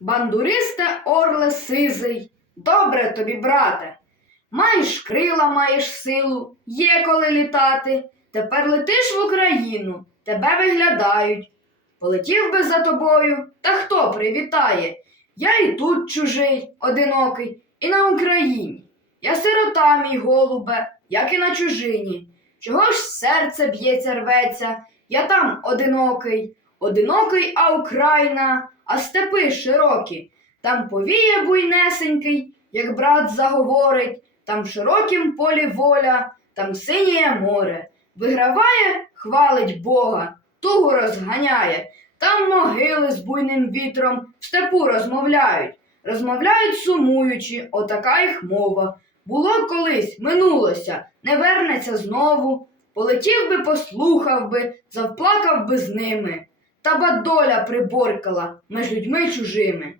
Бандуристе орле сизий, добре тобі, брате. Маєш крила, маєш силу, є коли літати. Тепер летиш в Україну, тебе виглядають. Полетів би за тобою, та хто привітає? Я і тут чужий, одинокий, і на Україні. Я сирота, мій голубе, як і на чужині. Чого ж серце б'ється, рветься, я там одинокий, одинокий, а Україна, а степи широкі, там повіє буйнесенький, як брат заговорить, там в широкім полі воля, там синіє море. Виграває, хвалить Бога, тугу розганяє, там могили з буйним вітром в степу розмовляють, розмовляють сумуючи, отака їх мова. Було колись, минулося, не вернеться знову. Полетів би, послухав би, завплакав би з ними. Та ба доля приборкала між людьми чужими.